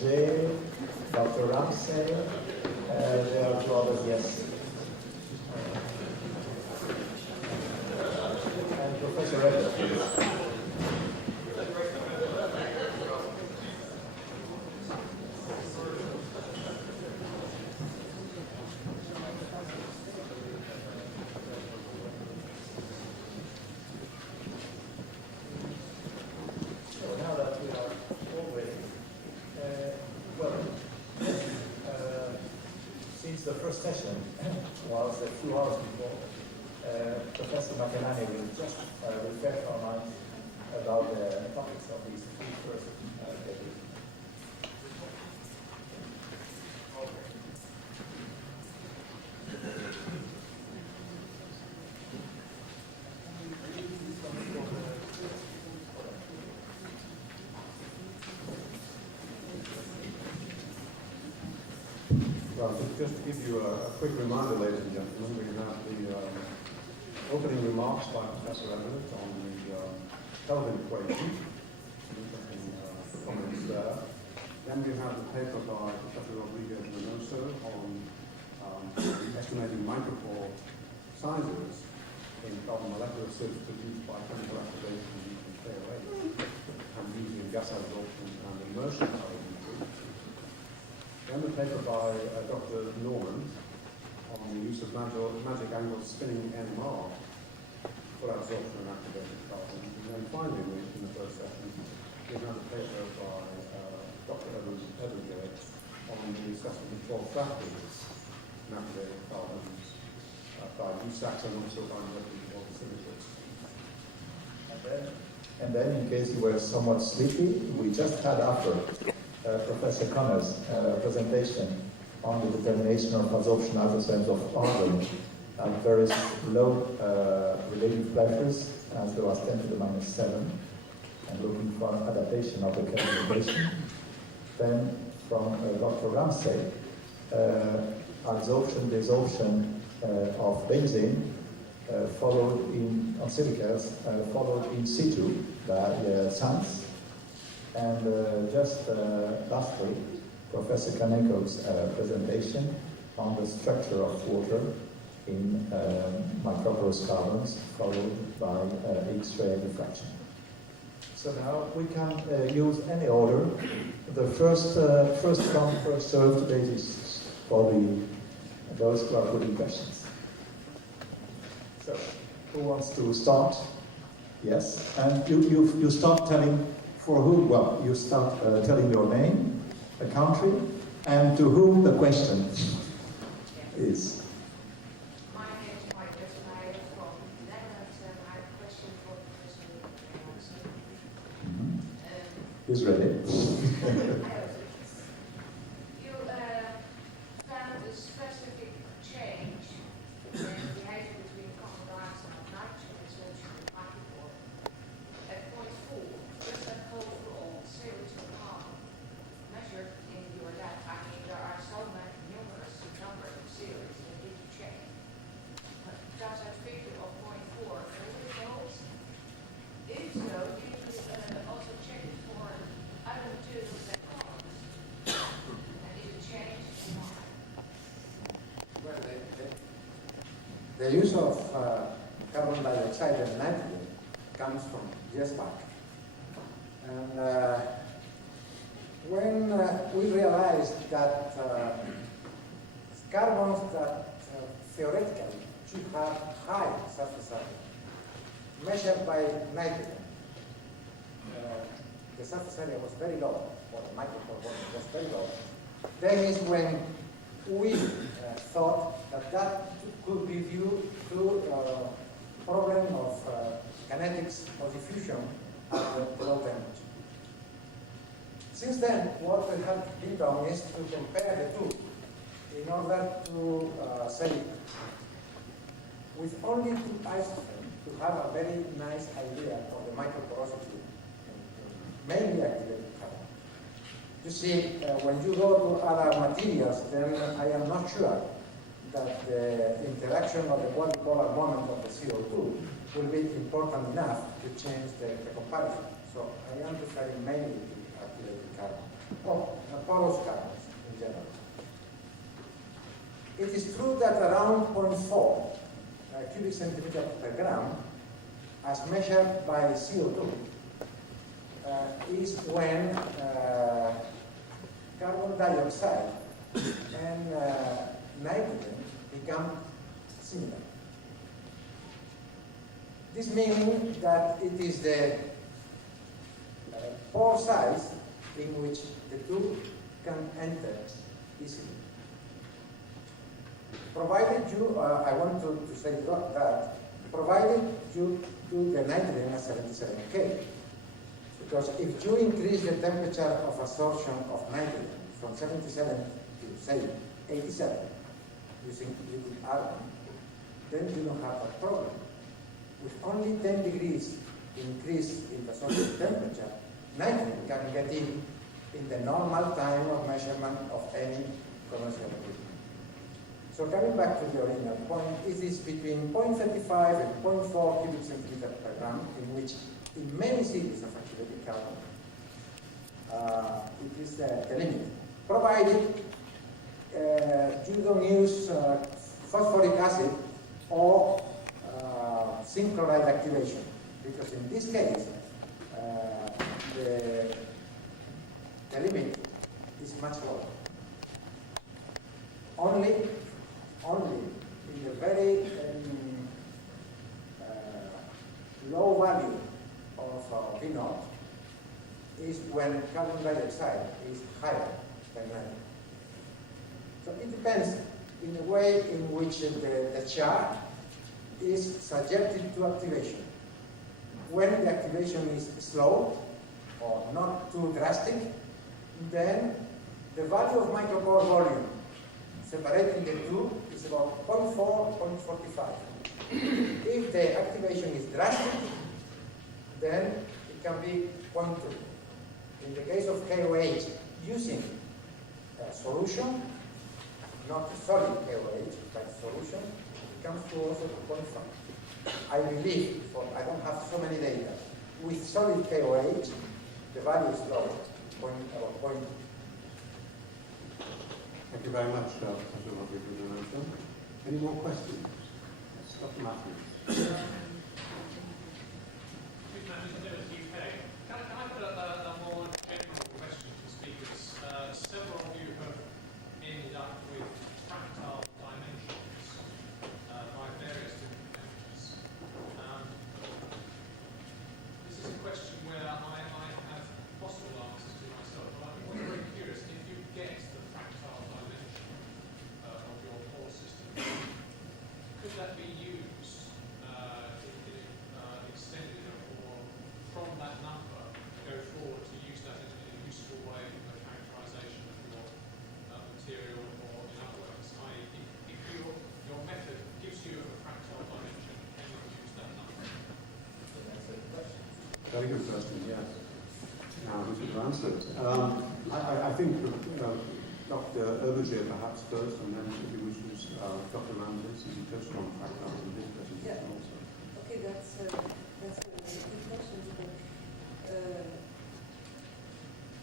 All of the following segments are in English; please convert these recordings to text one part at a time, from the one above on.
Berger, Dr. Ramsey, there are two others, yes. And Professor Redder, please. The first session was a few hours before. Professor McEnany will just refresh our minds about the topics of these three first papers. Well, just to give you a quick reminder, ladies and gentlemen, we have the opening remarks by Professor Everett on the Kelvin equation, interesting comments there. Then we have the paper by Professor Rodriguez Reynoso on estimating micropore sizes in carbon molecular sieves produced by chemical activation using KOH and using gas absorption and immersion calorimetry. Then the paper by Dr. Norman on the use of magic angle spinning NMR for absorption and activated carbon. And then finally, in the first session, we have a paper by Dr. Evans Everett on the assessment of 12 factors in activated carbons by USACs and also by molecular signatures. And then, in case you were somewhat sleepy, we just had after Professor Connor's presentation on the determination of absorption isotones of argon at various low relative pressures, as low as 10 to the minus 7, and looking for adaptation of the calibration. Then from Dr. Ramsey, absorption, desorption of benzene followed on silicas, followed in situ by science. And just lastly, Professor Kaneko's presentation on the structure of water in microporous carbons, followed by X-ray diffraction. So now we can use any order. The first come, first served basis for those who are putting questions. So, who wants to start? Yes, and you start telling. For whom? Well, you start telling your name, a country, and to whom the question is. My name is Mike Westmeyer from the Netherlands, and I have a question for Professor Reynoso. He's ready. You found a specific change in behavior between carbon dioxide and nitrogen absorption in micropore at point 4. Does that hold for all CO2 carbon measured in your lab? I mean, there are so many numerous numbers of series that need to change. But does that figure of point 4 really hold? If so, you could also check it for other materials than carbons. And is it changed or not? Well, the use of carbon dioxide and nitrogen comes from GESBAC. And when we realized that carbons that theoretically should have high surface area, measured by nitrogen, the surface area was very low, or the micropore volume was very low. Then is when we thought that could be due to problem of kinetics of diffusion at the low temperature. Since then, what we have been done is to compare the two in order to say, with only two isotopes, to have a very nice idea of the microporosity, mainly activated carbon. You see, when you go to other materials, then I am not sure that the interaction of the polar moment of the CO2 will be important enough to change the comparison. So I am referring mainly to activated carbon. porous carbons in general. It is true that around 0.4 cubic centimeter per gram, as measured by CO2, is when carbon dioxide and nitrogen become similar. This means that it is the pore size in which the two can enter easily. Provided you, I want to say that, provided you do the nitrogen at 77 K, because if you increase the temperature of absorption of nitrogen from 77 to say 87 using liquid argon, then you don't have that problem. With only 10 degrees increase in the absorption temperature, nitrogen can get in the normal time of measurement of any commercial equipment. So coming back to the original point, it is between 0.35 and 0.4 cubic centimeter per gram, in which in many cities of activated carbon, it is the limit. Provided you don't use phosphoric acid or zinc chloride activation, because in this case, the limit is much lower. Only in the very low value of V0 is when carbon dioxide is higher than 9. So it depends in the way in which the char is subjected to activation. When the activation is slow or not too drastic, then the value of micropore volume separating the two is about 0.4, 0.45. If the activation is drastic, then it can be 0.2. In the case of KOH, using a solution, not a solid KOH, but solution, it comes to also to 0.5. I believe, I don't have so many data, with solid KOH, the value is lower, about 0.2. Thank you very much, Professor Rodriguez. Any more questions? Yes, Dr. Matthews. Can I put a more general question to speakers? Several of you have ended up with fractal dimensions by various different measures. This is a question where I have possible answers to myself, but I'm very curious if you get the fractal dimension of your pore system. Could that be used, extended, or from that number go forward to use that in a useful way in the characterization of your material, or in other words, if your method gives you a fractal dimension, can you use that number? Very good question, yes. We should answer it. I think Dr. Herbergier perhaps first, and then if you wishes, Dr. Landis, and he touched on fractals in his presentation also. Okay, that's a good question.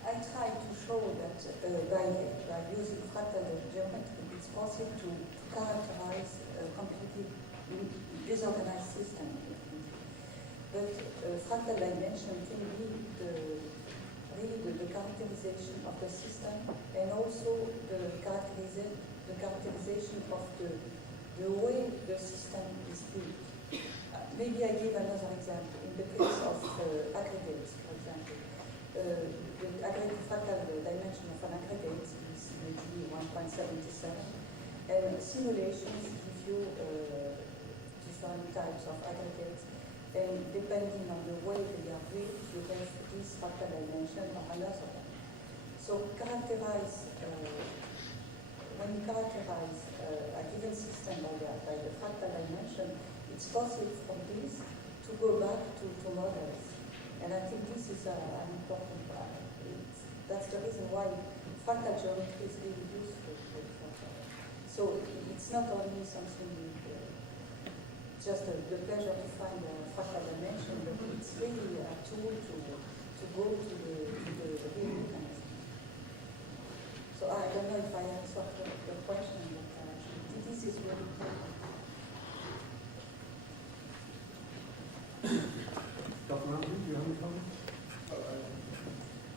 I try to show that by using fractal geometry, it's possible to characterize a completely disorganized system. But fractal dimension can be really the characterization of the system, and also the characterization of the way the system is built. Maybe I give another example. In the case of aggregates, for example, the aggregate fractal dimension of an aggregate is maybe 1.77, and simulations give you different types of aggregates, and depending on the way they are built, you have this fractal dimension or another one. So when you characterize a given system by the fractal dimension, it's possible from this to go back to models. And I think this is an important part. That's the reason why fractal geometry is really useful. So it's not only something just the pleasure to find a fractal dimension, but it's really a tool to go to the real mechanism. So I don't know if I answered the question, but this is really important. Dr. Ramsey, do you have any comments?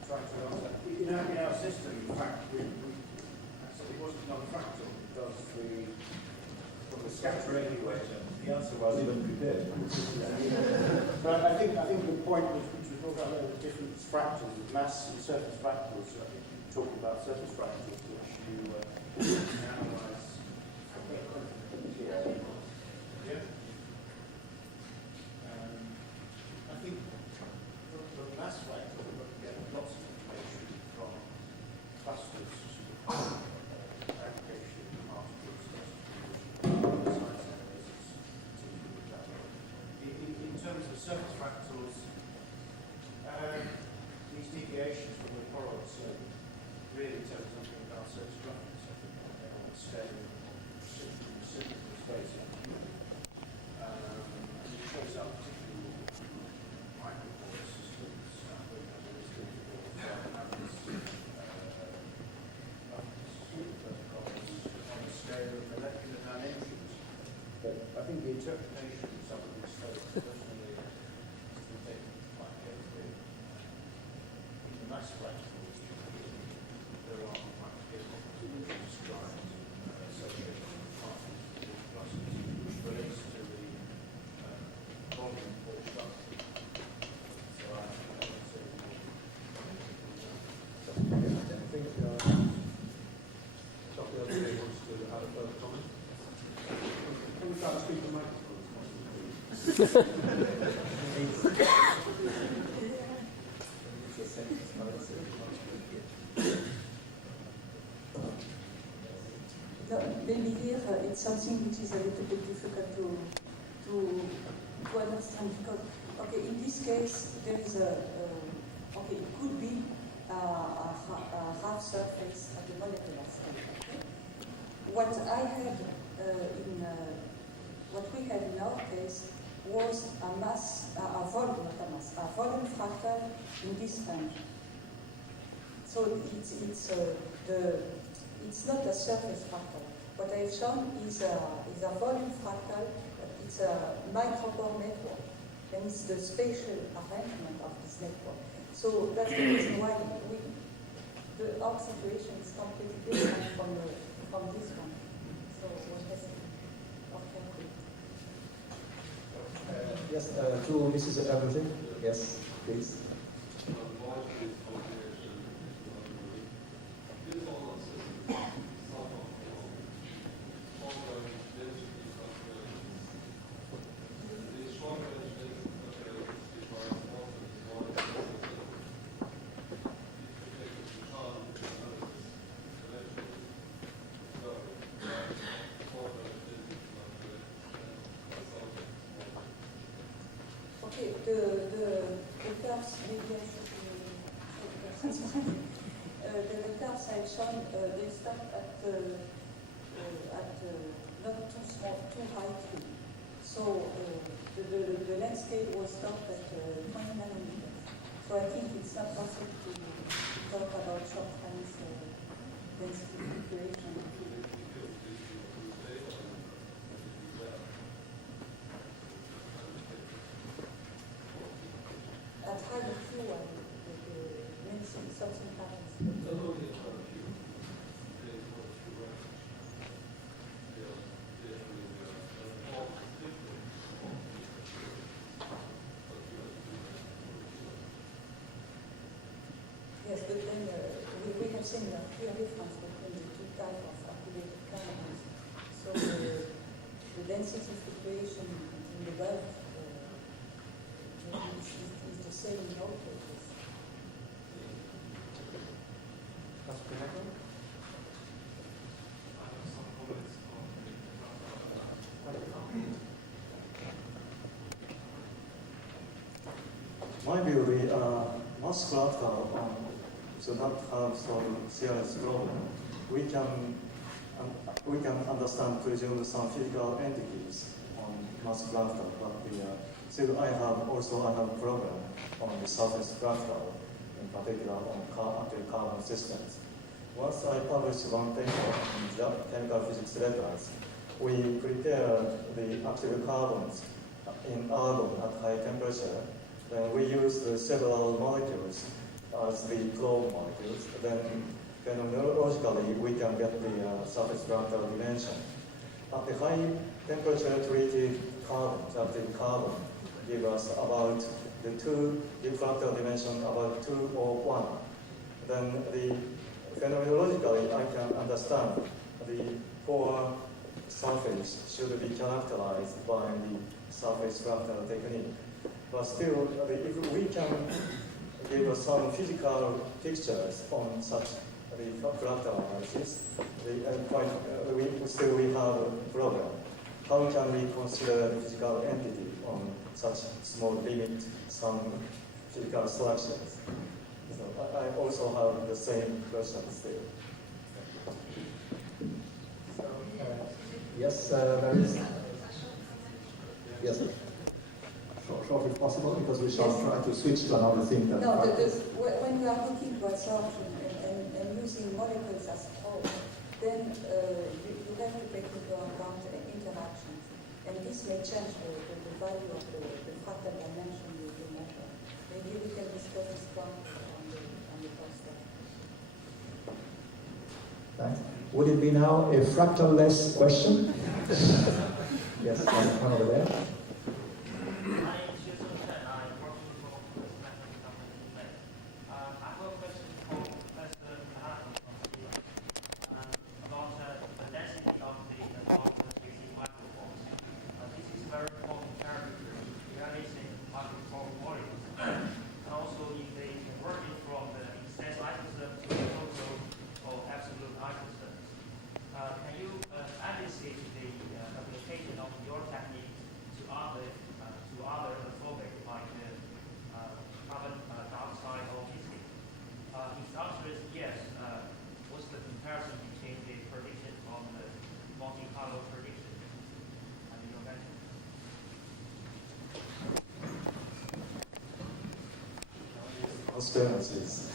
Trying to answer. In our system, in fact, actually it wasn't non-fractal because from the scatter anyway. The answer was Even prepared. But I think the point was, which was talking about the different fractals, mass and surface fractals. I think you're talking about surface fractals, which you analyse here. Yeah. I think for mass fractal, we're getting lots of information from clusters, aggregation, particles, size areas, in terms of surface fractals, these deviations from the products really tell us something about surface roughness. I think they're on the scale of reciprocal spacing. And it shows up particularly micropore systems, on the scale of molecular dimensions. But I think the interpretation of some of these studies personally has been taken quite carefully. In the mass fractals, there are quite careful described associated particles with clusters, which relates to the volume or structure. So I would say I think Dr. Elsie wants to add a further comment. Can we try to speak the microphone? No, maybe here it's something which is a little bit difficult to understand because, okay, in this case there is okay, it could be a half surface at the molecular scale. Okay? What I had what we had in our case was a mass, a volume, not a mass, a volume fractal in this range. So it's not a surface fractal. What I've shown is a volume fractal. It's a micropore network, and it's the spatial arrangement of this network. So that's the reason why our situation is completely different from this one. So what has Yes, to Mrs. Everton. Yes, please. Okay, the curves, maybe I should the curves I've shown, they start at not too small, too high Q. So the length scale was stopped at 20 nanometers. So I think it's not possible to talk about short times density fluctuation. At higher Q, something happens. Yes, but then we have seen a clear difference between the two types of activated canals. So the density fluctuation in the bulk is the same in all cases. That's correct. My view, the mass fractal should not have some serious problem. We can understand, presume some physical entities on mass fractal, but still I have a problem on the surface fractal, in particular on carbon systems. once I publish one paper in the chemical physics letters, we prepare the active carbons in argon at high temperature. Then we use the several molecules as the probe molecules. Then phenomenologically, we can get the surface fractal dimension. At the high temperature treated carbons, active carbon, give us about the fractal dimension about 2 or 1. Then the phenomenologically, I can understand the pore surface should be characterized by the surface fractal technique. But still, if we can give some physical pictures on such the fractal analysis, we have a problem. How can we consider the physical entity on such small limit, some physical structures? So I also have the same question still. Yes, there is. Yes. Short if possible, because we shall try to switch to another thing. No, when we are looking for absorption and using molecules as whole, then you have to take into account interactions. And this may change the value of the fractal dimension you measure. Maybe we can discuss this point on the poster. Thanks. Would it be now a fractal-less question? Yes, one over there. Experiences.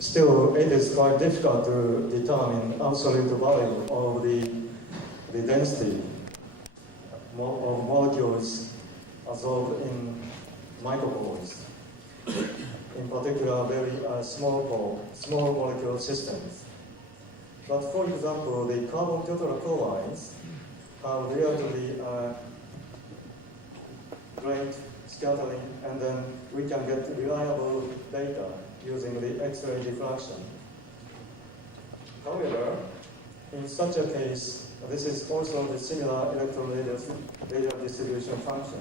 Still, it is quite difficult to determine absolute value of the density of molecules absorbed in micropores. In particular, very small molecule systems. But for example, the carbon tetrachlorides have relatively great scattering, and then we can get reliable data using the X-ray diffraction. However, in such a case, this is also the similar electron radial distribution function.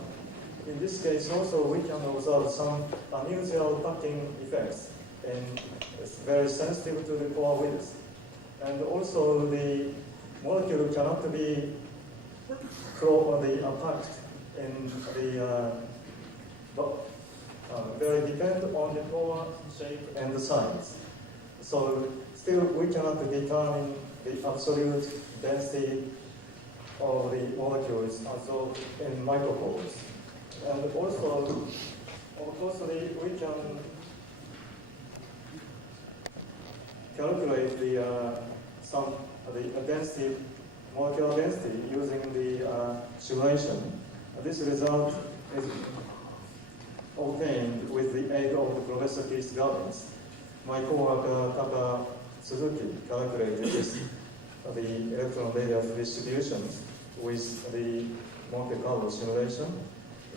In this case, also we can observe some unusual packing effects, and it's very sensitive to the pore width. And also the molecule cannot be packed in the very depend on the pore shape and the size. So still we cannot determine the absolute density of the molecules absorbed in micropores. And also, of course, we can calculate the density, molecular density using the simulation. This result is obtained with the aid of Professor Keith Gavins. My coworker Taka Suzuki calculated the electron radial distributions with the Monte Carlo simulation.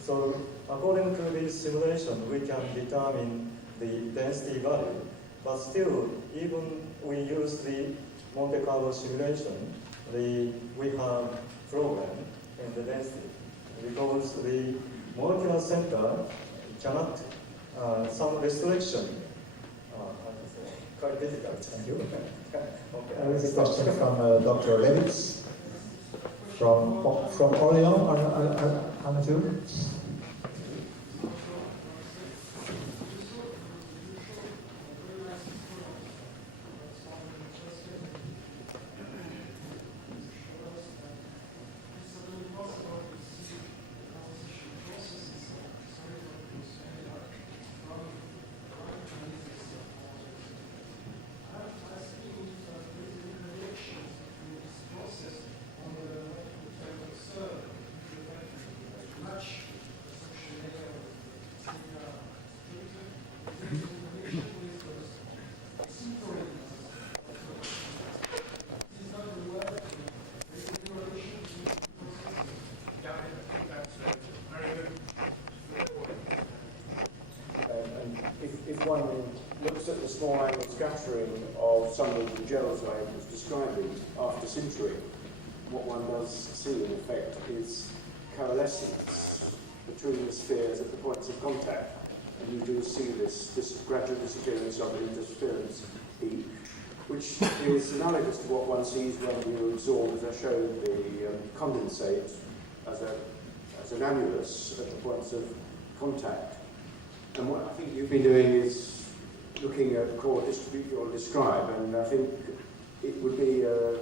So according to this simulation, we can determine the density value. But still, even we use the Monte Carlo simulation, we have problem in the density because the molecular center cannot, some restriction. Quite difficult. Thank you. Okay. There is a question from Dr. Levitz from Orléans, Amateur. one looks at the small angle scattering of some of the gels I was describing after sintering, what one does see in effect is coalescence between the spheres at the points of contact. And you do see this gradual disappearance of an interference peak, which is analogous to what one sees when you absorb, as I showed, the condensate as an annulus at the points of contact. And what I think you've been doing is looking at core distribute or describe, and I think it would be a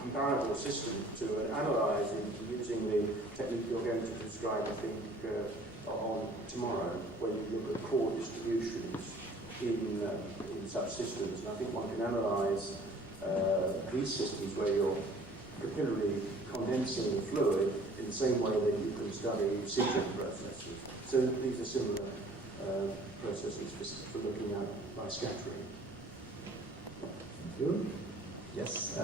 comparable system to analyse using the technique you're going to describe, I think, on tomorrow, when you look at core distributions in such systems. And I think one can analyse these systems where you're capillarily condensing the fluid in the same way that you can study sintering processes. So these are similar processes for looking at by scattering. Thank you. Yes.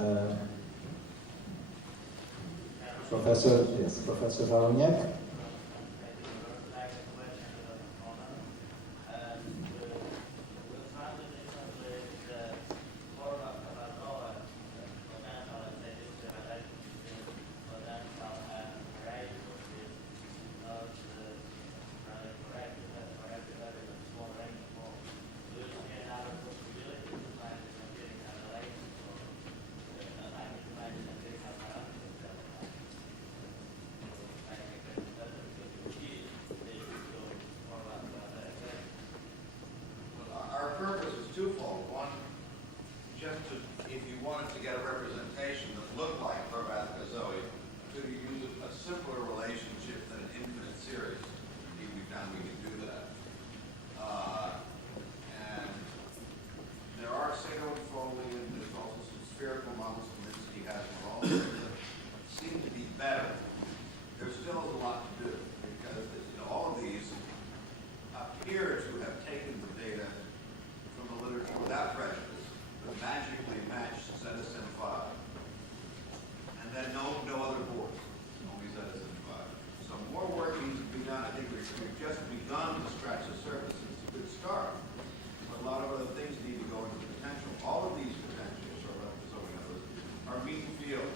Professor Waroniak. Twofold. One, just to, if you wanted to get a representation that looked like Horvath-Gazoe, to use a simpler relationship than an infinite series. Indeed, we found we can do that. And there are Sato and Foley, and there's also some spherical models from Minsky has and all of them that seem to be better. There still is a lot to do, because all of these appear to have taken the data from the literature without prejudice, but magically matched ZSM5. And then no other boards, only ZSM5. So more work needs to be done. I think we've just begun to scratch the surface. It's a good start. But a lot of other things need to go into potential. All of these potentials, or so we know, are mean field.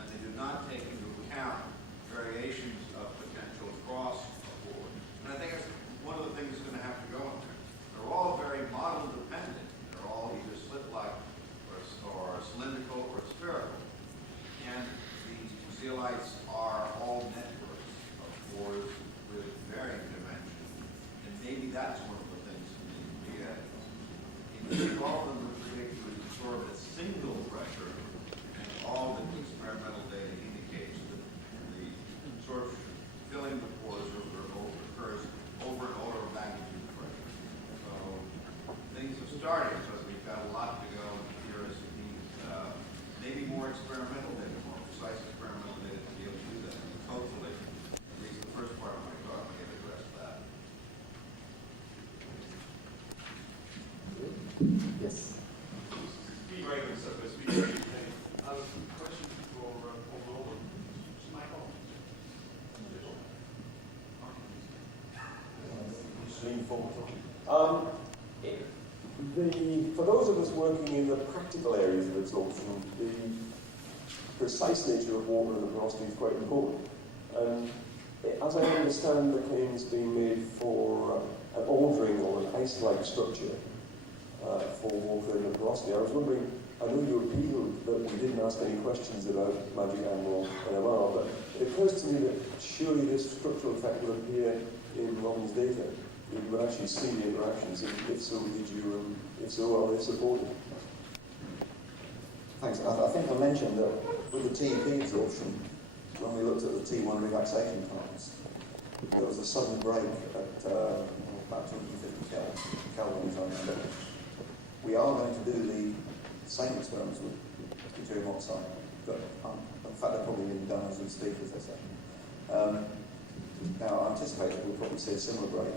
And they do not take into account variations of potential across a board. And I think that's one of the things that's going to have to go in there. They're all very model dependent. They're all either slit-like or cylindrical or spherical. And the zeolites are all networks of boards with varying dimensions. And maybe that's one of the things that need to be added. Indeed, all of them are predicted to absorb a single pressure, and all the experimental data indicates that the absorption, filling the pores occurs over an order of magnitude pressure. So things have started, but we've got a lot to go, and here is maybe more experimental data, more precise experimental data to be able to do that. Hopefully, at least the first part of my talk may have addressed that. Yes. Steve Reagan, Surface Speaker. I have a question for Norman. Michael. For those of us working in the practical areas of absorption, the precise nature of water and the porosity is quite important. And as I understand the claims being made for an aldering or an ice-like structure for water and the porosity, I was wondering, I know you appealed that we didn't ask any questions about Magic Animal NMR, but it occurs to me that surely this structural effect will appear in Robin's data. You would actually see the interactions, if so, did you, and if so, are they supported? Thanks. I think I mentioned that with the TEP absorption, when we looked at the T1 relaxation times, there was a sudden break at about 250 Kelvin, if I remember. We are going to do the same experiments with deuterium oxide, but in fact they're probably being done as we speak, as they say. Now I anticipate that we'll probably see a similar break.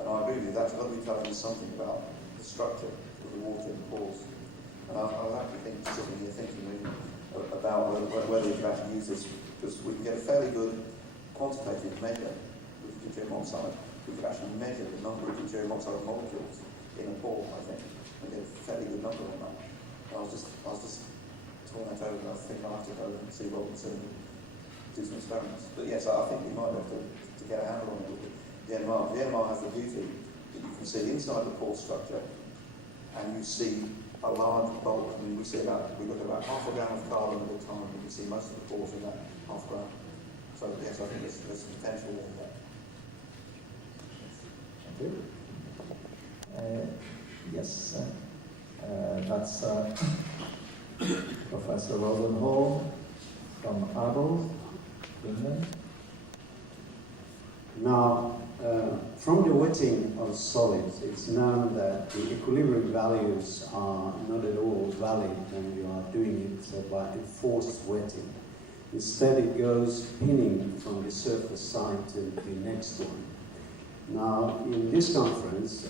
And I agree with you, that's got to be telling us something about the structure of the water in the pores. And I'll actually think, sitting here thinking about whether you can actually use this, because we can get a fairly good quantitative measure with deuterium oxide. we could actually measure the number of deuterium oxide molecules in a ball, I think, and get a fairly good number on that. I was just talking that over, and I think I'll have to go and see Robinson and do some experiments. But yes, I think we might have to get a handle on it with the NMR. The NMR has the beauty that you can see inside the pore structure, and you see a large bulk. I mean, we look at about half a gram of carbon at a time, and we see most of the pores in that half gram. So yes, I think there's some potential there. Thank you. Yes, that's Professor Rosenholm from Abo, England. Now, from the wetting of solids, it's known that the equilibrium values are not at all valid when you are doing it by enforced wetting. Instead, it goes pinning from the surface side to the next one. Now, in this conference,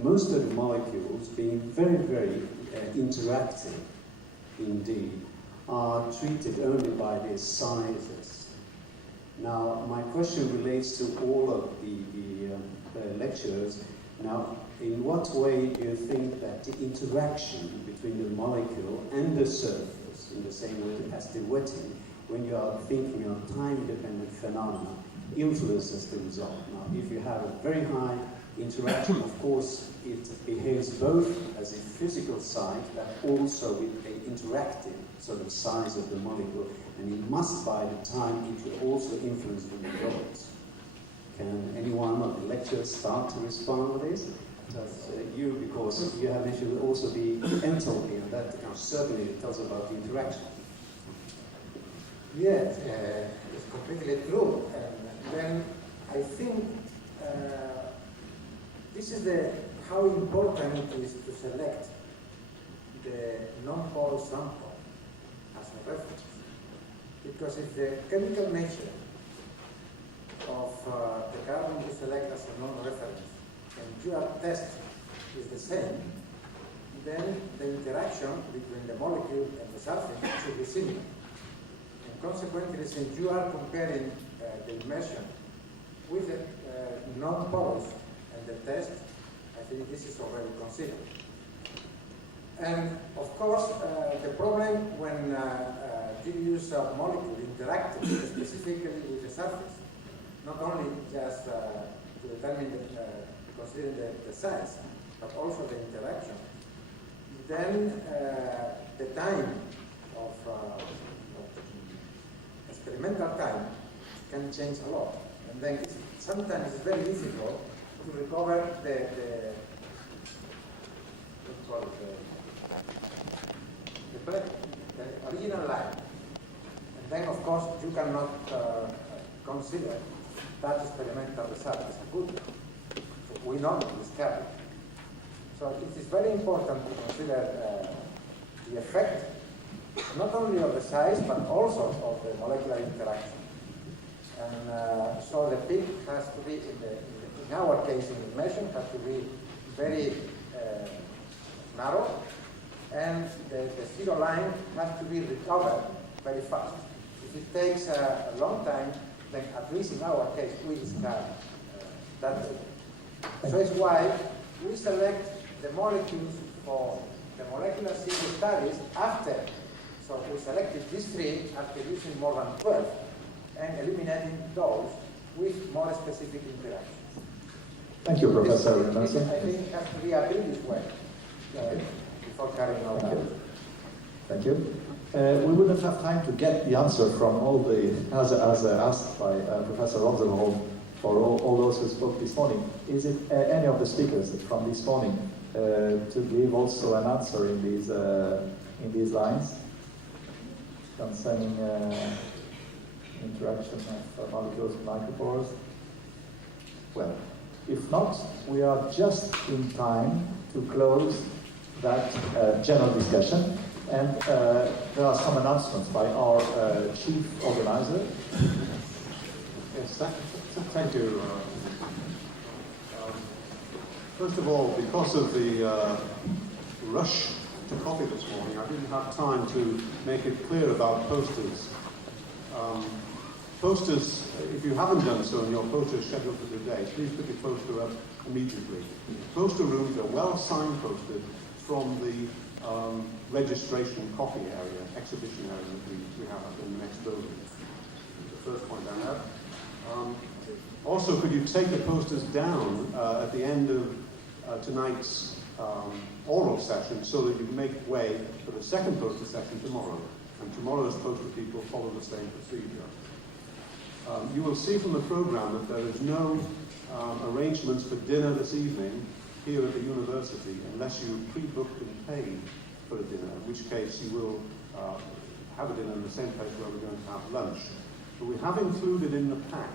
most of the molecules, being very, very interactive indeed, are treated only by their sizes. Now, my question relates to all of the lecturers. Now, in what way do you think that the interaction between the molecule and the surface, in the same way as the wetting, when you are thinking of time-dependent phenomena, influences the result? Now, if you have a very high interaction, of course, it behaves both as a physical site, but also with an interactive sort of size of the molecule, and it must, by the time, it will also influence the results. Can anyone of the lecturers start to respond to this? You, because you have mentioned also the enthalpy, and that certainly tells about the interaction. Yes, it's completely true. And then I think this is how important it is to select the non-pole sample as a reference. Because if the chemical nature of the carbon you select as a non-reference and your test is the same, then the interaction between the molecule and the surface should be similar. And consequently, since you are comparing the immersion with the non-porous and the test, I think this is already considered. And of course, the problem when you use a molecule interacting specifically with the surface, not only just to determine considering the size, but also the interaction, then the time of experimental time can change a lot. And then sometimes it's very difficult to recover the original line. And then, of course, you cannot consider that experimental result as a good one. So we normally discard it. So it is very important to consider the effect, not only of the size, but also of the molecular interaction. And so the peak has to be, in our case, in immersion, has to be very narrow, and the zero line has to be recovered very fast. If it takes a long time, then at least in our case, we discard that. So it's why we select the molecules for the molecular sequence studies after. So we selected these three after using more than 12 and eliminating those with more specific interactions. Thank you, Professor. This, I think, has to be a this way before carrying on. Thank you. We wouldn't have time to get the answer from all the, as asked by Professor Rosenholm, for all those who spoke this morning. Is it any of the speakers from this morning to give also an answer in these lines concerning interaction of molecules and micropores? Well, if not, we are just in time to close that general discussion. And there are some announcements by our chief organizer. Yes, thank you. First of all, because of the rush to coffee this morning, I didn't have time to make it clear about posters. posters, if you haven't done so and your poster is scheduled for today, please put your poster up immediately. Poster rooms are well signposted from the registration coffee area, exhibition area that we have up in the next building. The first point I have. Also, could you take the posters down at the end of tonight's oral session so that you can make way for the second poster session tomorrow? And tomorrow's poster people follow the same procedure. You will see from the program that there is no arrangements for dinner this evening here at the university unless you pre-booked and paid for a dinner, in which case you will have a dinner in the same place where we're going to have lunch. But we have included in the pack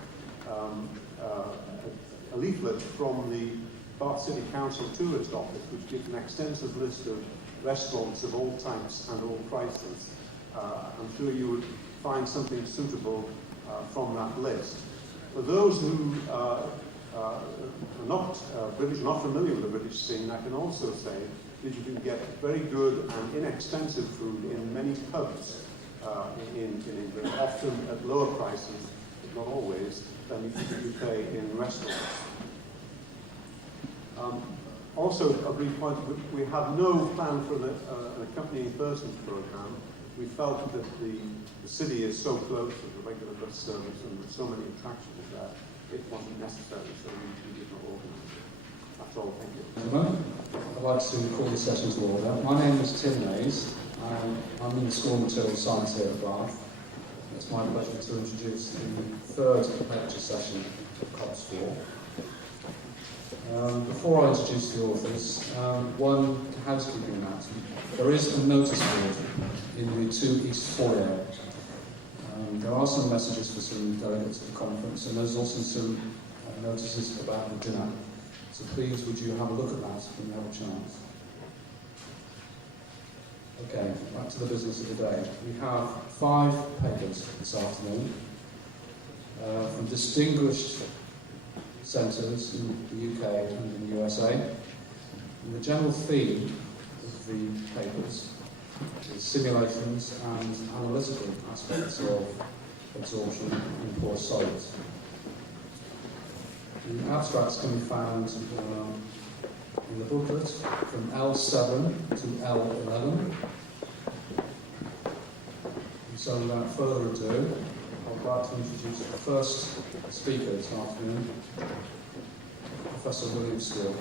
a leaflet from the Bath City Council Tourist Office, which gives an extensive list of restaurants of all types and all prices. I'm sure you would find something suitable from that list. For those who are not British, not familiar with the British scene, I can also say that you can get very good and inexpensive food in many pubs in England, often at lower prices, but not always, than you pay in restaurants. Also, a brief point, we have no plan for an accompanying persons program. We felt that the city is so close to the regular bus service and there's so many attractions there, it wasn't necessary, so we did not organise it. That's all, thank you. Gentlemen, I'd like to call the session to order. My name is Tim Mays. I'm in the School of Materials Science here at Bath. It's my pleasure to introduce the third lecture session of COPS 4. Before I introduce the authors, one housekeeping announcement. There is a notice board in the 2 East foyer. There are some messages for some delegates at the conference, and there's also some notices about the dinner. So please, would you have a look at that when you have a chance? Okay, back to the business of the day. We have 5 papers this afternoon from distinguished centres in the UK and in the USA. And the general theme of the papers is simulations and analytical aspects of absorption in porous solids. The abstracts can be found in the booklet from L7 to L11. And so without further ado, I'd like to introduce the first speaker this afternoon, Professor William Steele.